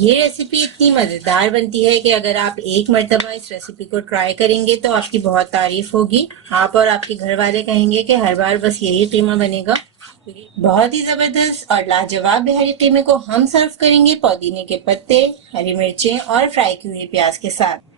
ये रेसिपी इतनी मजेदार बनती है कि अगर आप एक मर्तबा इस रेसिपी को ट्राई करेंगे तो आपकी बहुत तारीफ होगी। आप और आपके घर वाले कहेंगे कि हर बार बस यही कीमा बनेगा। बहुत ही जबरदस्त और लाजवाब बिहारी कीमे को हम सर्व करेंगे पुदीने के पत्ते, हरी मिर्चें और फ्राई की हुई प्याज के साथ।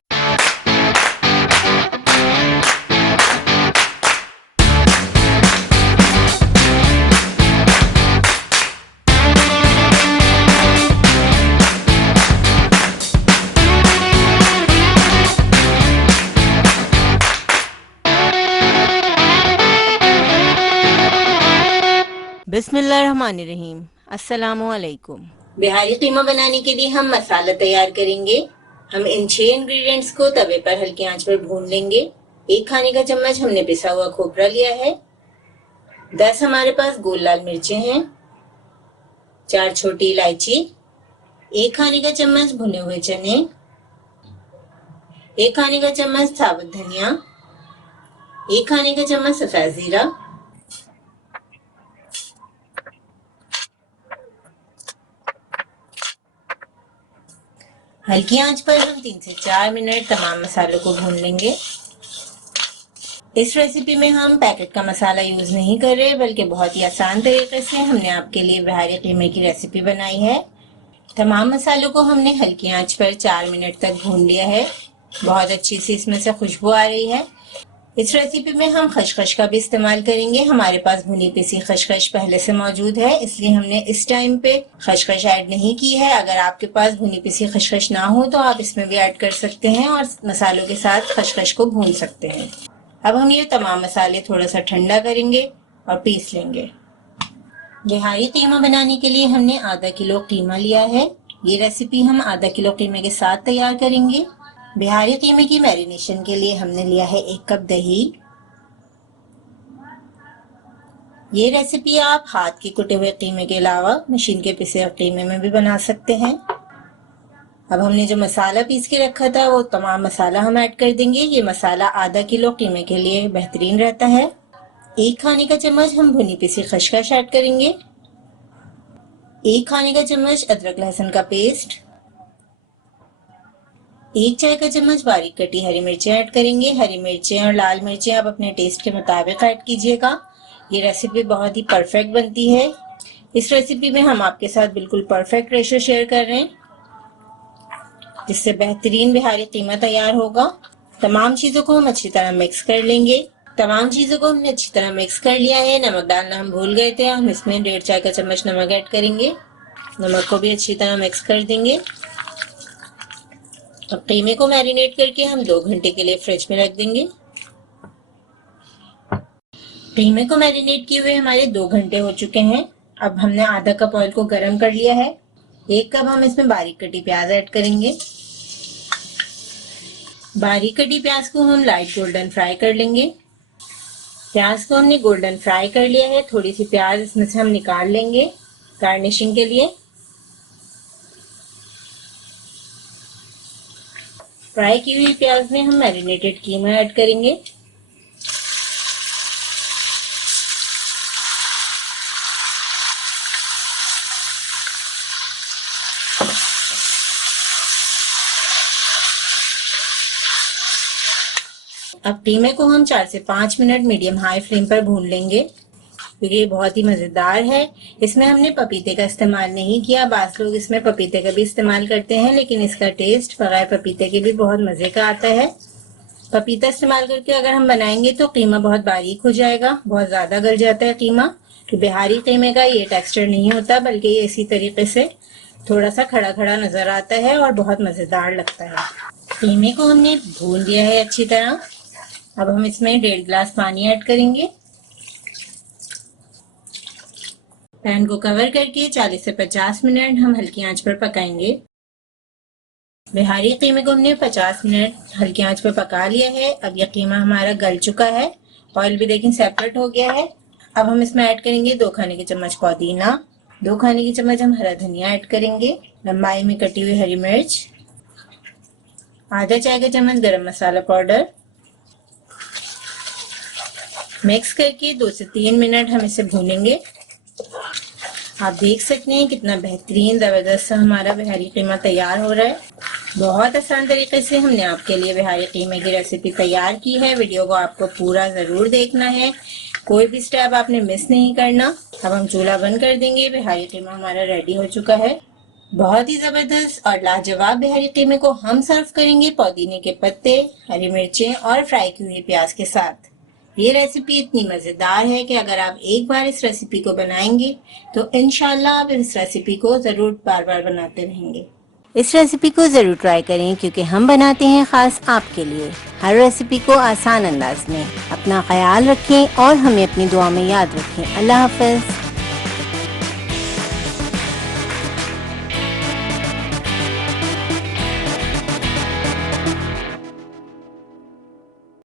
बिस्मिल्लाहिर्रहमानिर्रहीम। अस्सलामुअलैकुम। बिहारी कीमा बनाने के लिए हम मसाला तैयार करेंगे। हम इन 6 इंग्रेडिएंट्स को तवे पर हल्की आंच पर भून लेंगे। 1 खाने का चम्मच हमने पिसा हुआ खोपरा लिया है। 10 हमारे पास गोल लाल मिर्चें हैं। 4 छोटी इलायची, 1 खाने का चम्मच भुने हुए चने, 1 खाने का चम्मच साबुत धनिया, 1 खाने का चम्मच सफेद जीरा, हल्की आंच पर हम 3 से 4 मिनट तमाम मसालों को भून लेंगे। इस रेसिपी में हम पैकेट का मसाला यूज नहीं कर रहे, बल्कि बहुत ही आसान तरीके से हमने आपके लिए बिहारी कीमे की रेसिपी बनाई है। तमाम मसालों को हमने हल्की आंच पर 4 मिनट तक भून लिया है। बहुत अच्छी सी इसमें से खुशबू आ रही है। इस रेसिपी में हम खसखस का भी इस्तेमाल करेंगे। हमारे पास भुनी पिसी खसखस पहले से मौजूद है, इसलिए हमने इस टाइम पे खसखस ऐड नहीं की है। अगर आपके पास भुनी पिसी खसखस ना हो तो आप इसमें भी ऐड कर सकते हैं और मसालों के साथ खसखस को भून सकते हैं। अब हम ये तमाम मसाले थोड़ा सा ठंडा करेंगे और पीस लेंगे। बिहारी कीमा बनाने के लिए हमने आधा किलो कीमा लिया है। ये रेसिपी हम आधा किलो कीमे के साथ तैयार करेंगे। बिहारी कीमे की मैरिनेशन के लिए हमने लिया है 1 कप दही। ये रेसिपी आप हाथ के कुटे हुए कीमे के अलावा मशीन के पिसे हुए कीमे में भी बना सकते हैं। अब हमने जो मसाला पीस के रखा था वो तमाम मसाला हम ऐड कर देंगे। ये मसाला आधा किलो कीमे के लिए बेहतरीन रहता है। 1 खाने का चम्मच हम भुनी पिसी खसखस ऐड करेंगे। 1 खाने का चम्मच अदरक लहसुन का पेस्ट, 1 चाय का चम्मच बारीक कटी हरी मिर्चें ऐड करेंगे। हरी मिर्चें और लाल मिर्चें आप अपने टेस्ट के मुताबिक ऐड कीजिएगा। ये रेसिपी बहुत ही परफेक्ट बनती है। इस रेसिपी में हम आपके साथ बिल्कुल परफेक्ट रेशो शेयर कर रहे हैं, जिससे बेहतरीन बिहारी कीमा तैयार होगा। तमाम चीजों को हम अच्छी तरह मिक्स कर लेंगे। तमाम चीजों को हमने अच्छी तरह मिक्स कर लिया है। नमक डालना हम भूल गए थे, हम इसमें 1.5 चाय का चम्मच नमक ऐड करेंगे। नमक को भी अच्छी तरह मिक्स कर देंगे। अब कीमे को मैरिनेट करके हम 2 घंटे के लिए फ्रिज में रख देंगे। कीमे को मैरिनेट किए हुए हमारे 2 घंटे हो चुके हैं। अब हमने आधा कप ऑयल को गर्म कर लिया है। 1 कप हम इसमें बारीक कटी प्याज ऐड करेंगे। बारीक कटी प्याज को हम लाइट गोल्डन फ्राई कर लेंगे। प्याज को हमने गोल्डन फ्राई कर लिया है। थोड़ी सी प्याज इसमें से हम निकाल लेंगे गार्निशिंग के लिए। फ्राई की हुई प्याज में हम मैरिनेटेड कीमा ऐड करेंगे। अब कीमे को हम 4 से 5 मिनट मीडियम हाई फ्लेम पर भून लेंगे, क्योंकि ये बहुत ही मजेदार है। इसमें हमने पपीते का इस्तेमाल नहीं किया। बास लोग इसमें पपीते का भी इस्तेमाल करते हैं, लेकिन इसका टेस्ट बगैर पपीते के भी बहुत मजे का आता है। पपीता इस्तेमाल करके अगर हम बनाएंगे तो कीमा बहुत बारीक हो जाएगा, बहुत ज्यादा गल जाता है कीमा। तो बिहारी कीमे का ये टेक्सचर नहीं होता, बल्कि ये इसी तरीके से थोड़ा सा खड़ा खड़ा नजर आता है और बहुत मजेदार लगता है। कीमे को हमने भून लिया है अच्छी तरह। अब हम इसमें 1.5 गिलास पानी ऐड करेंगे। पैन को कवर करके 40 से 50 मिनट हम हल्की आंच पर पकाएंगे। बिहारी कीमे को हमने 50 मिनट हल्की आंच पर पका लिया है। अब यह कीमा हमारा गल चुका है। ऑयल भी देखिए सेपरेट हो गया है। अब हम इसमें ऐड करेंगे 2 खाने के चम्मच पुदीना, 2 खाने के चम्मच हम हरा धनिया ऐड करेंगे, लंबाई में कटी हुई हरी मिर्च, आधा चाय का चम्मच गरम मसाला पाउडर। मिक्स करके 2 से 3 मिनट हम इसे भूनेंगे। आप देख सकते हैं कितना बेहतरीन ज़बरदस्त सा हमारा बिहारी कीमा तैयार हो रहा है। बहुत आसान तरीके से हमने आपके लिए बिहारी कीमे की रेसिपी तैयार की है। वीडियो को आपको पूरा ज़रूर देखना है, कोई भी स्टेप आपने मिस नहीं करना। अब हम चूल्हा बंद कर देंगे। बिहारी कीमा हमारा रेडी हो चुका है। बहुत ही जबरदस्त और लाजवाब बिहारी कीमे को हम सर्व करेंगे पुदीने के पत्ते, हरी मिर्चें और फ्राई की हुई प्याज के साथ। ये रेसिपी इतनी मजेदार है कि अगर आप एक बार इस रेसिपी को बनाएंगे तो इंशाल्लाह आप इस रेसिपी को जरूर बार बार बनाते रहेंगे। इस रेसिपी को ज़रूर ट्राई करें क्योंकि हम बनाते हैं ख़ास आपके लिए हर रेसिपी को आसान अंदाज में। अपना ख्याल रखें और हमें अपनी दुआ में याद रखें। अल्लाह हाफ़िज़।